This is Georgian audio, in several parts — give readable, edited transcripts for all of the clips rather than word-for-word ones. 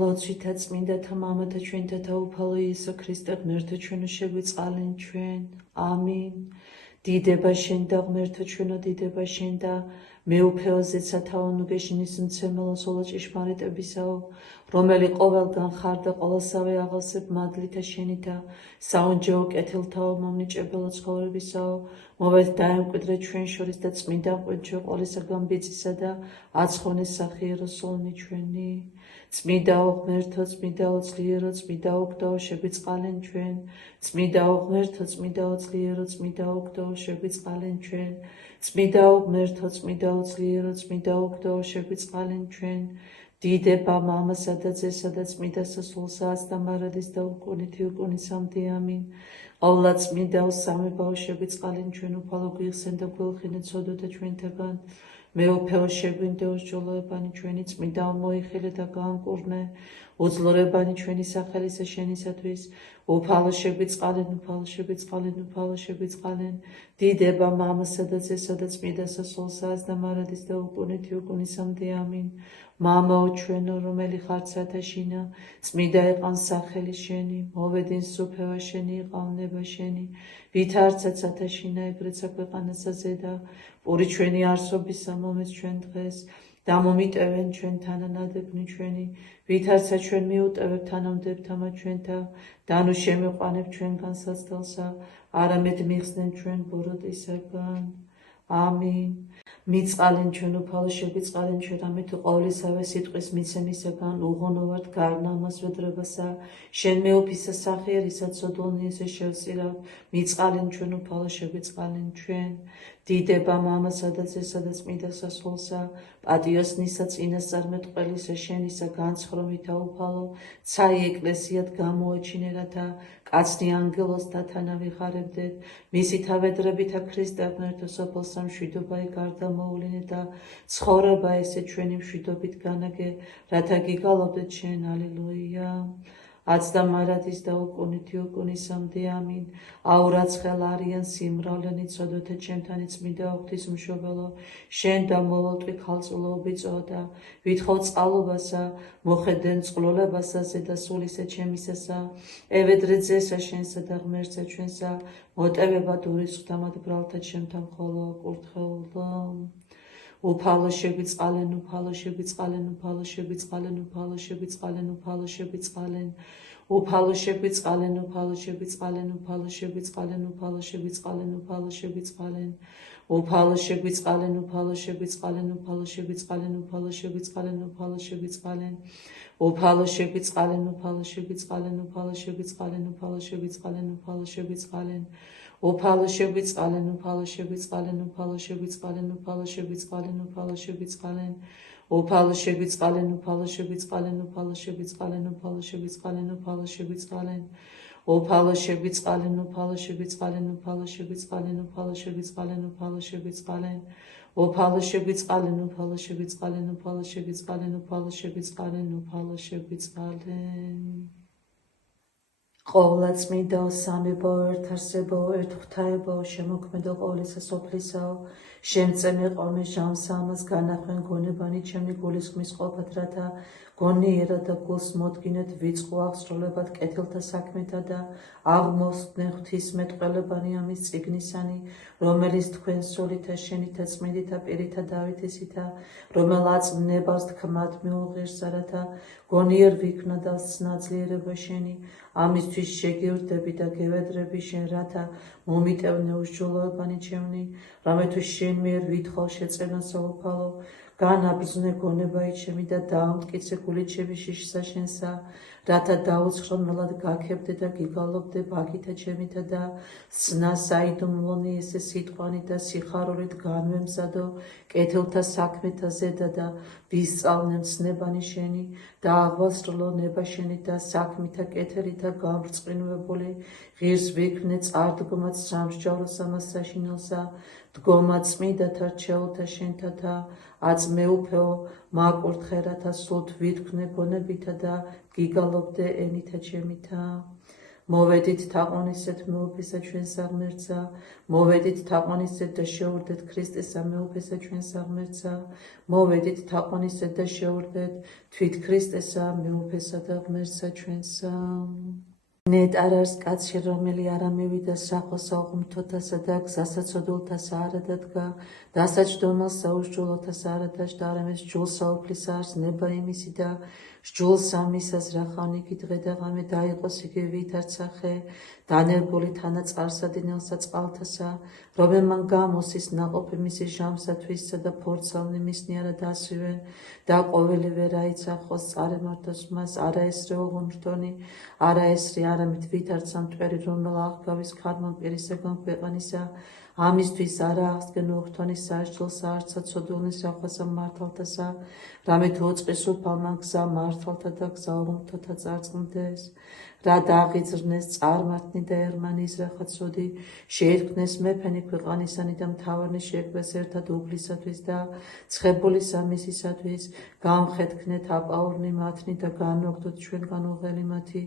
ლოცვითა წმინდათა მამათა ჩვენთა თაუფალო იესო ქრისტე ღმერთო ჩვენო შეგვიწყალენ ჩვენ. ამინ. დიდება შენ და ღმერთო ჩვენო დიდება შენ და მეუფეოზეცა თავონუგეშინის მცემელო სოლა ჭიშმარიტებისაო, რომელი ყოველგან ხარ და ყოველსავე აღასებ მადლითა შენითა, საუნჯეო კეთილთაო მომნიჭებელო ცხოვრებისაო, მოვედ დაემკვიდრე ჩვენ შორის და წმინდა ყვინჩო ყოლისაგან ბიძისა და აცხონეს სახიერო სოლნი ჩვენი. წმინდაო ღმერთო, წმინდაო ძლიერო, წმინდაო გდაო შეგვიწყალენ ჩვენ. წმინდაო ღმერთო, წმინდაო ძლიერო, წმინდაო გდაო შეგვიწყალენ ჩვენ. წმინდაო ღმერთო, წმინდაო ძლიერო, წმინდაო გდაო შეგვიწყალენ ჩვენ. დიდება მამასა და ძესა და წმინდა სასულსა და მარადის და უკუნითი უკუნისამდე ამინ. ყოვლა წმინდაო სამებაო შეგვიწყალენ ჩვენ უფალო გვიხსენ და გველხინე ცოდოთა ჩვენთაგან. მეუფეო შეგვინდეო სჯოლოებანი ჩვენი წმინდაო მოიხილე და გაანკურნე. უძლურებანი ჩვენი სახელისა შენისათვის. უფალო შეგვიწყალენ, უფალო შეგვიწყალენ, უფალო შეგვიწყალენ. დიდება მამასა და ძესა და წმინდა სასულსა და მარადის და უკუნითი უკუნისამდე ამინ. მამაო ჩვენო, რომელი ხარ საათაშინა, წმინდა იყან სახელი შენი, მოვედინ სუფევა შენი, იყავნება შენი, ვითარცა საათაშინა, ეგრეცა ქვეყანასა ზედა, პური ჩვენი არსობისა მომეც ჩვენ დღეს, დამომიტევენ ჩვენ თანანადებნი ჩვენი, ვითარცა ჩვენ მიუტევებ თანამდებთამა ჩვენთა, დანუ შემიყვანებ ჩვენგან საცდელსა, არამედ მიხსნენ ჩვენ ბოროტისაგან. ამინ. მიწყალენ ჩვენ უფალო შეგვიწყალენ ჩვენ ამეთუ ყოვლისავე სიტყვის მიცემისაგან უღონო ვართ გარნამას ვედრებასა შენ მეუფისა სახიერისა ცოდულნიესე შევსირავ მიწყალენ ჩვენ უფალო შეგვიწყალენ ჩვენ დიდება მამასა და ძესა და წმინდა სასულსა პატიოსნისა წინასწარმეტყველისა შენისა განცხრომითა უფალო ცაი ეკლესიად გამოაჩინე რათა კაცნი ანგელოსთა თანა ვიხარებდეთ მისი თავედრებითა ქრისტე ღმერთო სოფელსა მშვიდობა გარდამოუვლინე და ცხოვრება ესე ჩვენი მშვიდობით განაგე რათა გიგალობდეთ შენ ალილუია აცდა მარადის და უკუნითი უკუნისამდე ამინ აურაცხელ არიან სიმრავლენი ცოდოთა ჩემთანი წმინდა ღვთისმშობელო შენ და მოვალტვი ქალწულობიწო და ვითხოვ წყალობასა მოხედენ წყლოლებასა ზედა სულისა ჩემისასა ევედრე ძესა შენსა და ღმერთსა ჩვენსა მოტევებად ურისხდამად ბრალთა ჩემთან ხოლო კურთხეულო უფალო შეგვიწყალენ, უფალო შეგვიწყალენ, უფალო შეგვიწყალენ, უფალო შეგვიწყალენ, უფალო შეგვიწყალენ, უფალო შეგვიწყალენ, უფალო შეგვიწყალენ, უფალო შეგვიწყალენ, უფალო შეგვიწყალენ, უფალო შეგვიწყალენ, უფალო შეგვიწყალენ, უფალო შეგვიწყალენ, უფალო შეგვიწყალენ, უფალო შეგვიწყალენ, უფალო შეგვიწყალენ, უფალო შეგვიწყალენ, უფალო შეგვიწყალენ, უფალო შეგვიწყალენ, უფალო შეგვიწყალენ, უფალო შეგვიწყალენ უფალო შეგვიწყალენ, უფალო შეგვიწყალენ, უფალო შეგვიწყალენ, უფალო შეგვიწყალენ, უფალო შეგვიწყალენ, უფალო შეგვიწყალენ, უფალო შეგვიწყალენ, უფალო შეგვიწყალენ, უფალო შეგვიწყალენ, უფალო შეგვიწყალენ, უფალო შეგვიწყალენ, უფალო შეგვიწყალენ, უფალო შეგვიწყალენ, უფალო შეგვიწყალენ, უფალო შეგვიწყალენ, უფალო შეგვიწყალენ, უფალო შეგვიწყალენ, უფალო შეგვიწყალენ, უფალო შეგვიწყალენ, უფალო შეგვიწყალენ. ყოვლა წმინდაო სამებაო ერთარსებაო ერთღვთაებაო შემოქმედო ყოვლისა სოფლისაო შემწემე ყომე ჟამსა ამას განახვენ გონებანი ჩემი გულისხმის ყოფათ რათა გონიერად და გულს მოდგინეთ ვიწყო აღსრულებად კეთილთა საქმეთა და აღმოსდნენ ღვთისმეტყველებანი ამის წიგნისანი რომელიც თქვენ სულითა შენითა წმინდითა პირითა დავითისითა რომელაც მნებას თქმად მიუღირსა რათა გონიერ ვიქნა და სნაძლიერება შენი ამისთვის შეგივრდები და გევედრები შენ რათა მომიტევნე უსჯულოებანი ჩემნი რამეთუ შენ მიერ ვითხოვ შეწენასა უფალო განაბრძნე გონებაი ჩემი და დაამტკიცე გული ჩემი შიშსა შენსა რათა დაუცხრომელად გაქებდე და გიგალობდე ბაგითა ჩემითა და სნა საიდუმლონი ესე სიტყვანი და სიხარულით განვემზადო კეთილთა საქმეთა ზედა და ვისწავლნე მცნებანი შენი და აღვასრულო ნება შენი და საქმითა კეთერითა გამბრწყინვებული ღირს ვიქმნე წარდგომად სამსჯავრო სამასაშინელსა დგომა წმინდათა რჩეულთა შენთათა აც მეუფეო მაკურთხე რათა სულთ ვითქმნე გონებითა და გიგალობდე ენითა ჩემითა მოვედით თაყვანისეთ მეუფესა ჩვენს აღმერთსა, მოვედით თაყვანისეთ და შეურდეთ ქრისტესა მეუფესა ჩვენს აღმერთსა, მოვედით თაყვანისეთ და შეურდეთ თვით ქრისტესა მეუფესა და ღმერთსა ჩვენსა. ნეტ არ არის კაცი, რომელი არ ამევიდა საყვასა უღმრთოთასა და გზასაცოდულთასა არ ადადგა, დასაჯდომელს საუსჯულოთასა არ ადაჯდა, არამედ სჯულსა უფლისა არის ნება იმისი და სჯულსა მისას რახავნიკი დღე და ღამე დაიყოს იგი ვითარცახე, დანერგული თანა წარსადინელსა წყალთასა, რომელმან გამოსის ნაყოფი მისი ჟამსა თვისსა და ფორცალნი მისნი არა დასვივე და ყოველი ვერ აიცახოს წარემართოს მას, არა ესრე უღმრთონი, არა ესრე არამედ ვითარცა მტვერი, რომელ აღგავის ქარმან პირისაგან ქვეყანისა, ამისთვის არა აღსდგენ უღრთონის სასჯელსა, არცა ცოდულნის რახვასა მართალთასა, რამე თუ უწყის უფალმა გზა მართალთა და გზა უღმრთოთა წარწყმდეს, რა დაღიძრნეს წარმართნი და ერმანი იზრახაცოდი, შეირქმნეს მეფენი ქვეყანისანი და მთავარნი შეეკვეს ერთად უფლისათვის და ცხებულისა მისისათვის, გამხედქნეთ აპაურნი მათნი და განმოგდოთ ჩვენგან უღელი მათი,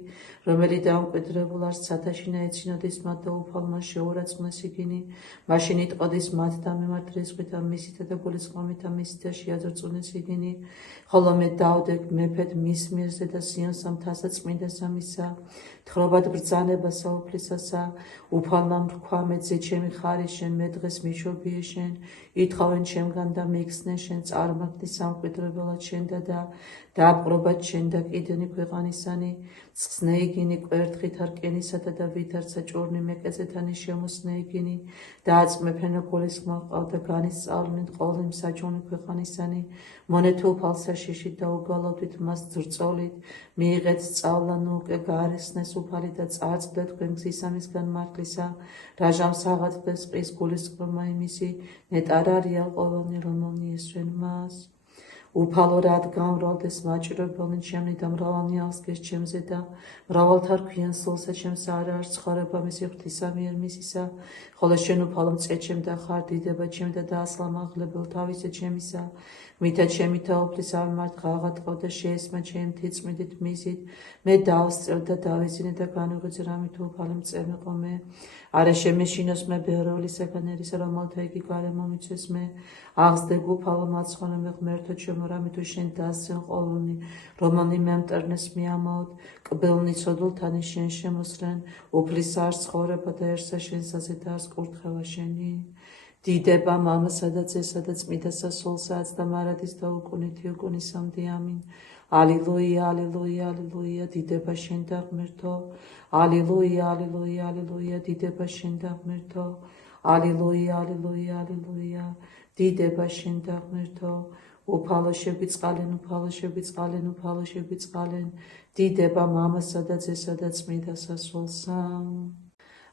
რომელი დამკვიდრებულ არს ცათაშინა ეცინოდეს მათ და უფალმა შეურაცხმეს იგინი, მაშინ იტყოდეს მათ და მიმართ რისხვითა მისითა და გულისწყამითა მისითა შეაძრწუნეს იგინი, ხოლო მე დავდებ მეფედ მის მიერზე და სიონსა მთასა წმინდასა მისა, თხრობად ბრძანებასა უფლისასა, უფალმა მრქვა მეძე ჩემი ხარი შენ, მე დღეს მიშობიე შენ, ითხოვენ ჩემგან და მიგხსნენ შენ, წარმართნი სამკვიდრებელად შენ და დააპყრობად შენ და კიდენი ქვეყანისანი, სხსნე იგინი კვერთხით არკენისათა და ვითარცა ჭორნი მეკეცეთანი შემოსნე იგინი, დააწმეფენო გულისხმა ყავდა განისწავლნენ ყოვლი მსაჯონი ქვეყანისანი, მონეთ უფალსა შიშით და უგალავდით მას ძრწოლით, მიიღეთ სწავლა ნუ უკვე გაარესნეს უფალი და წარწყდა თქვენ გზისამისგან მართლისა, რაჟამს აღადგეს ყის გულისწყრომა იმისი, ნეტ არ არია ყოველნი რომელნი ესვენ მას. უფალო რად გამრავლდეს მაჭირებელნი ჩემნი და მრავალნი აღსგეს ჩემზე და მრავალთა რქვიან სულსა ჩემსა არა არის ცხოვრება მისი ღვთისა მიერ მისისა, ხოლო შენ უფალო მწეჩემ და ხარ დიდება ჩემ და დაასლამაღლებელ თავისა ჩემისა, მითა ჩემი თაუფლის ამართ ღაღატყო და შეესმა ჩემ თიწმიდით მისით, მე დავსწევ და დავიზინე და განუღეძე რამით უფალი მწემეყო მე, არა შემეშინოს მე ბევრევლისაგან ერისა, რომელთა იგი გარემო მიცვეს მე, აღსდგ უფალო მაცხონე მე ღმერთო ჩემო, რამე თუ შენ დასცენ ყოვლნი, რომელნი მემტერნეს მიამაოდ, კბილნი ცოდულთანი შენ შემოსრენ, უფლის არს ცხოვრება დაერსა შენსაზე და არს კურთხევა შენი. დიდება მამასა და ძესა და წმიდასა სულსაც და მარადის და უკუნითი უკუნისამდე ამინ. ალილუია, ალილუია, ალილუია, დიდება შენ და ღმერთო. ალილუია, ალილუია, ალილუია, დიდება შენ და ღმერთო. ალილუია, ალილუია, ალილუია, დიდება შენ და ღმერთო. უფალო შეგვიწყალენ, უფალო შეგვიწყალენ, უფალო შეგვიწყალენ, დიდება მამასა და ძესა და წმიდასა სულსა.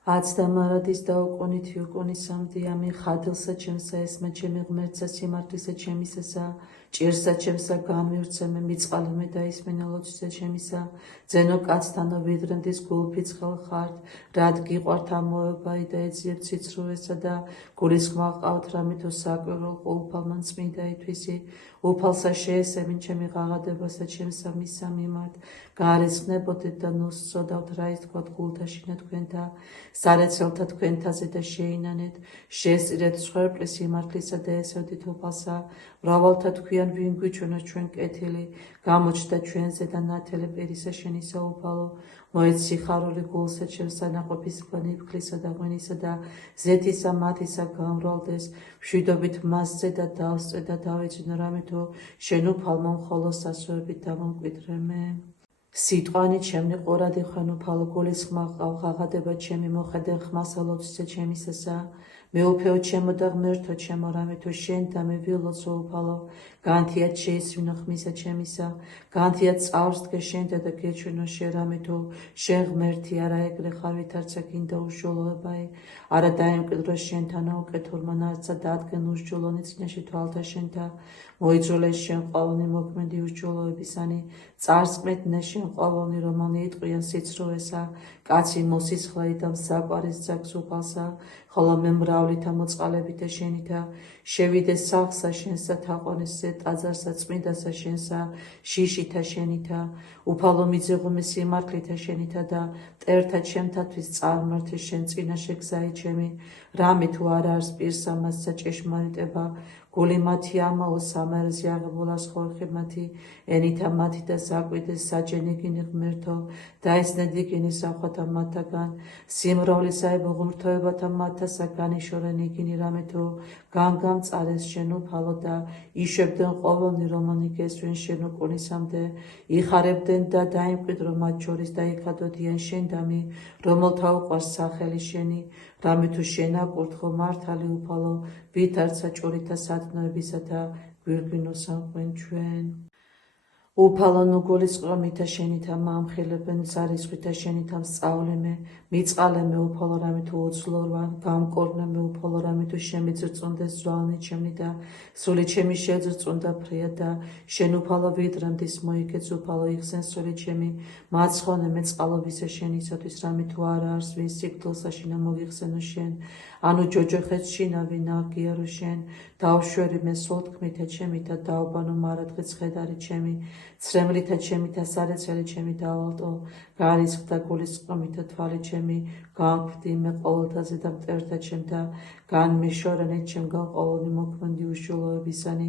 აც და მარადის და უკუნითი უკუნისამდე ამინ. ხადელსა ჩემსა ესმა ჩემი ღმერთსა, სიმართლისა ჩემისასა, ჭირსა ჩემსა განმივრცე მე, მიწყალე მე და ისმენე ლოცვისა ჩემისა, ძენო კაცთანო ვიდრენდის გულფიცხელ ხართ, რად გიყვართ ამოებაი და ეძიებ ციცრუესა და გულისხმა ყავთ, რამე თუ საკვირველყო უფალმა წმინდა ითვისი, უფალსა შეესემინ ჩემი ღაღადებასა ჩემსა მისა მიმართ, გაარესხნებოდეთ და ნუ სწოდავთ რა ის თქვათ გულთაშინა თქვენთა, სარეცელთა თქვენთაზე და შეინანეთ, შეესწირეთ მსხვერპლის სიმართლისა და ესევდით უფალსა, მრავალთა თქვიან ვინ გვიჩვენოს ჩვენ კეთილი, გამოჩნდა ჩვენზე და ნათელი პირისა შენისა უფალო, მოეც სიხარული გულსა ჩემსა ნაყოფისგან იფქლისა და ღვინისა და ზეთისა მათისა გამრავლდეს, მშვიდობით მასზე და დავსწე და დავეძინო, რამე თუ შენ უფალმა მხოლოდ სასოებით დამომკვიდრე მე. სიტყვანი ჩემნი ყურადი ხვენ უფალო, გულისხმა ყავ ღაღადება ჩემი, მოხედენ ხმასა ლოცვისა ჩემისასა, მეუფეო ჩემო და ღმერთო ჩემო, რამე თუ შენ და მე ვილოცო უფალო, განთიად შეისვინო ხმისა ჩემისა, განთიად წავსდგე შენ და გეჩვენო შენ, რამე თუ შენ ღმერთი არა ეგრე ხარ ვითარცა გინდა უშუალოებაი, არა დაემკვიდრო შენთანა უკეთურმა, არცა დადგენ უსჯულონი წინაშე თვალთა შენთა, მოიძროლეს შენ ყოვლნი მოქმედი უსჯულოებისანი, წარსკმეთნე შენ ყოვლნი, რომელნი იტყვიან სიცრუესა, კაცი მოსისხლაი და მსაყვარის ძაგს უფალსა, ხოლო მე მრავლითა მოწყალებითა შენითა, შევიდეს სახლსა შენსა თაყვანისზე ტაძარსა წმინდასა შენსა შიშითა შენითა უფალო მიძიღუმე სიმართლითა შენითა და მტერთა ჩემთათვის წარმართე შენ წინაშე გზაი ჩემი რამე თუ არ არის პირსა მასსა ჭეშმარიტება გული მათი ამაო სამარზე აღებულას ხორხი მათი ენითა მათი და საკვიდეს საჯენი გინი ღმერთო დაესნედი გინი სახვათა მათაგან სიმრავლისა ებოღმრთოებათა მათასა განიშორენი გინი რამე თუ გამწარეს შენ უფალო და იშვებდნენ ყოველნი რომ იგესვენ შენ უკუნისამდე იხარებდნენ და დაიმკვიდრო მათ შორის და იქადოდიან შენ დამი რომელთა უყვარს სახელი შენი რამე თუ შენ აკურთხო მართალი უფალო ვითართ საჭურითა სათნოებისა და გვირგვინო სამყვენ ჩვენ უფალო ნუგულისწყრომითა შენითა მაამხილებენ ზარისხვითა შენითა მსწავლემე მიწყალემე უფალო რამე თუ უძლორვა გამკორნემე უფალო რამე თუ შემიძრწუნდეს ზვალნი ჩემნი და სული ჩემი შეძრწუნდა ფრია და შენ უფალო ვიდრემდის მოიგեց უფალო იხსენ სული ჩემი მაცხონემე წყალობისა შენისათვის რამე თუ არ არის ვინ სიკვდილსა შინა მოგიხსენო შენ ანუ ჯოჯოხეთ შინავი ნაგიარო შენ დავშვერი მე სულთქმითა ჩემითა დაობანო მარადღე ცხედარი ჩემი ცრემლითა ჩემითა სარეცელი ჩემი დავალტო გარისხდა გულისწყრომითა თვალი ჩემი განკვდი მე ყოველთაზე და მტერთა ჩემთა განმეშორენეთ ჩემგან ყოველნი მოქმედი უშულოებისანი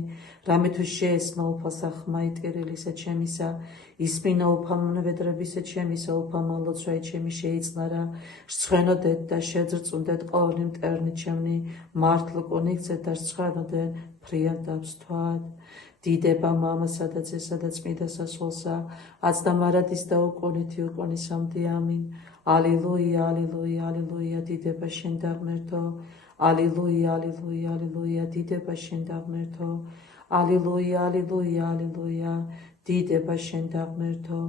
რამე თუ შეესმა უფალსა ხმა იტირილისა ჩემისა ისმინა უფალმონე ვედრებისა ჩემისა უფალმა ლოცვაი ჩემი შეიწყნარა სცხვენოდეთ და შეძრწუნდეთ ყოველნი მტერნი ჩემნი მართლ კონიქცეთ და სცხვენოდეთ ფრიან დავსთვად დიდება მამასა და ძესა და წმინდა სასულსა აცდამარადის და უკუნითი უკუნისამდე ამინ ალილუია ალილუია ალილუია დიდება შენ და ღმერთო ალილუია ალილუია ალილუია დიდება შენ და ღმერთო ალილუია ალილუია ალილუია დიდება შენ და ღმერთო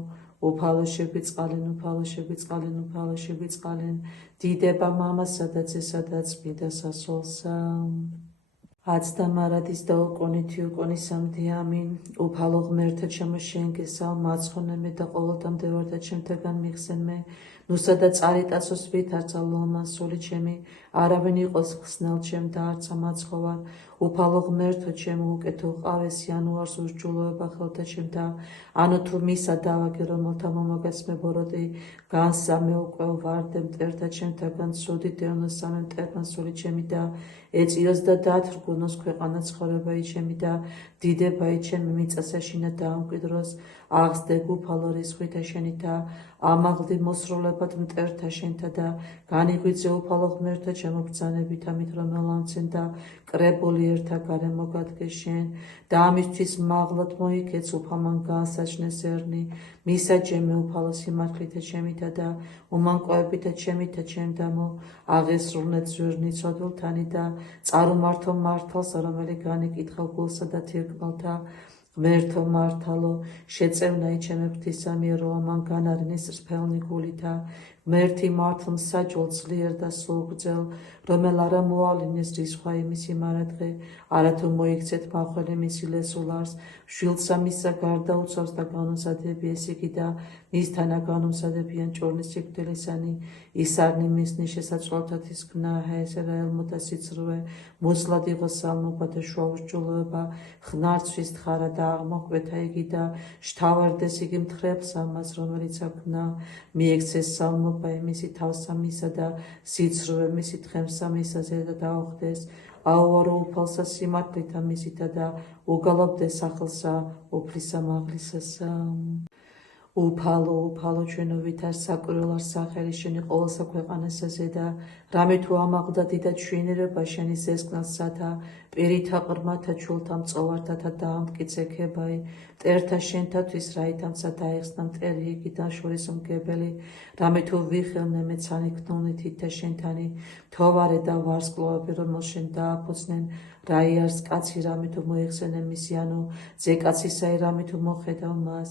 უფალო შეგვიწყალენ უფალო შეგვიწყალენ უფალო შეგვიწყალენ დიდება მამასა და ძესა და წმინდა სასულსა აცდამარადის და უკუნითი უკუნისამდე ამინ უფალო ღმერთო ჩემო შენ გესალ მაცხონემე და ყოველდღე ვარდა ჩემთაგან მიხსენმე ნუსა და წარიტასოს ვითარცა ლომან სული ჩემი არავინ იყოს ხსნელ ჩემ და არცა მაცხოვარ უფალო ღმერთო ჩემო უკეთო ყავესი ანუ არს ურჯულოება ხელთა ჩემ და ანუ თუ მისა დავაგე რომელთა მომაგას მებოროტი განსამე უკვე ვარდე მტერთა ჩემთაგან ცუდი დევნოს სამე მტერთან სული ჩემი და ეწიოს და დათრგუნოს ქვეყანა ცხოვრებაი ჩემი და დიდებაი ჩემი მიწასაშინა დაამკვიდროს აღსდე უფალო რისხვითა შენითა ამაღლდი მოსრულებად მტერთა შენთა და განიღვიძე უფალო ღმერთო ჩემო ბრძანებით ამით რომ ელამცენ და კრებული ერთა გარემო გადგე შენ და ამისთვის მაღლად მოიქეც უფალმან განსაჯნეს ერნი მისაჯემე უფალო სიმართლითა ჩემითა და უმანკოებითა ჩემითა ჩემ დამო აღესრულნეთ ზვირნი ცოდვილთანი და წარუმართო მართალსა რომელი განიკითხა გულსა და თირკმელთა ღმერთო მართალო შეწევნაი ჩემი ღვთისამიერო ამან განარნეს სფელნი გულითა ღმერთი მართლ მსაჯულ ძლიერ და სულგძელ რომელ არა მოავლინეს რისხვა იმისი მარადღე არათუ მოიქცეთ მახველი მისი ლესულარს შვილსა მისსა გარდაუცავს და განუსადები ეს იგი და მისთანა განუსადებიან ჭორნის სიკვდილისანი ისარნი მისნი შესაწვალთათის ქნა ჰაესერა ელმოთა სიცრუე მოსლად იყო სალმობა და შუაურჯულოება ხნარცვის თხარა და აღმოკვეთა იგი და შთავარდეს იგი მთხრებს ამას რომელიც აქნა მიექცეს სალმობა იმისი თავსა მისა და სიცრუე მისი თხემსა მისაზე და დაუხდეს აუარო უფალსა სიმართლითა მისითა და უგალობდეს სახელსა უფლისა მაღლისასა უფალო უფალო ჩვენო ვითარ საკვირველარ სახელი შენი ყოველსა ქვეყანასაზე და რამე თუ ამაღლდა დიდად შვენიერება შენი ზესკნელსათა პირითა ყრმათა ჩულთა მწოვართათა დაამტკიცე ქებაი მტერთა შენთათვის რაითამცა დაეხსნა მტერი იგი და შორის მგებელი რამე თუ ვიხელნე მეცანი ქნოვნითითა შენთანი თოვარე და ვარსკვლავები რომელ შენ დააფოცნენ რაი არის კაცი რამე თუ მოიხსენე მისი ანუ ძეკაცისაი რამე თუ მოხედავ მას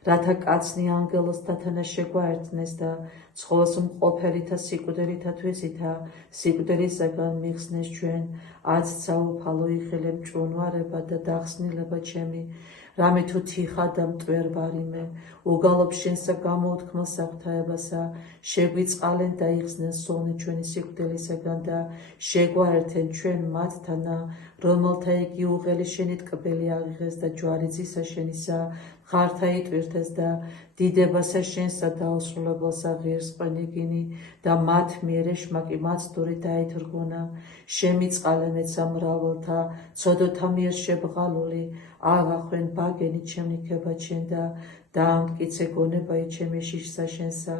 რათა კაცნი ანგელოზთათან შეგვაერთნეს და ცხოველს მყოფერითა სიკვდილითა თვისითა სიკვდილისაგან მიხსნეს ჩვენ, აც საუფალო იხილე მჭუნვარება და დახსნილება ჩემი, რამე თუ თიხა და მტვერვარიმე, უგალობ შენსა გამოუთქმელ საღვთაებასა, შეგვიწყალენ და იხსნენ სულნი ჩვენი სიკვდილისაგან და შეგვაერთენ ჩვენ მათთანა, რომელთა იგი უღელი შენი ტკბილი აღიღეს და ჯვარი ძისა შენისა მხართა იტვირთეს და დიდებასა შენსა დაუსრულებელსა ღირს ყვენიგინი და მათ მიერ ეშმაკი მაცდური დაითრგუნა, შემიწყალენეცა მრავალთა ცოდოთა მიერ შებღალული, აღახვენ ბაგენი ჩემნიქება ჩვენ და დაამტკიცე გონებაი ჩემი შიშსა შენსა,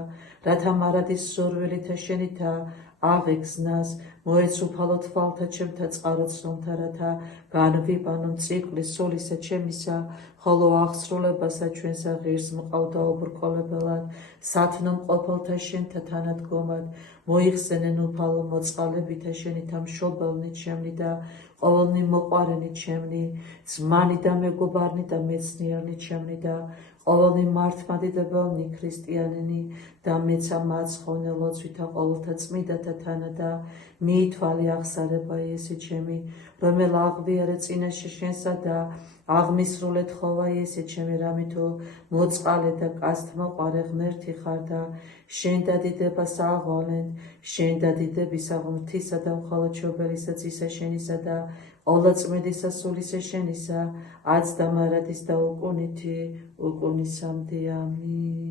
რათა მარადის სურვილითა შენითა აღეგზნას, მოეცუფალო თვალთა ჩემთა წყარო ცნობთა, რათა განვიბანო მწიკვლის სულისა ჩემისა, ხოლო აღსრულებასა ჩვენსა ღირს მყავდა უბრკოლებელად, სათნო მყოფელთა შენთა თანადგომად, მოიხსენენ უფალო მოწყალებითა შენითა მშობელნი ჩემნი და ყოველნი მოყვარენი ჩემნი, ძმანი და მეგობარნი და მეცნიერნი ჩემნი და ყოველნი მართლმადიდებელნი ქრისტიანნი და მეცა მაცხოვნე ლოცვითა ყოველთა წმიდათა თანა და მიითვალე აღსარება იესი ჩემი, რომელ აღვიარე წინაშე შენსა და აღმისრულე თხოვა იესი ჩემი, რამე თუ მოწყალე და კაცთმოყვარე ღმერთი ხარ და შენ დადიდებას აღვალენ, შენ დადიდებისა ღმრთისა და მხოლოდ მშობელისა ძისა შენისა და ყოვლადწმიდისა სულისა შენისა, აც და მარადის და უკუნითი უკუნისამდე. ამინ.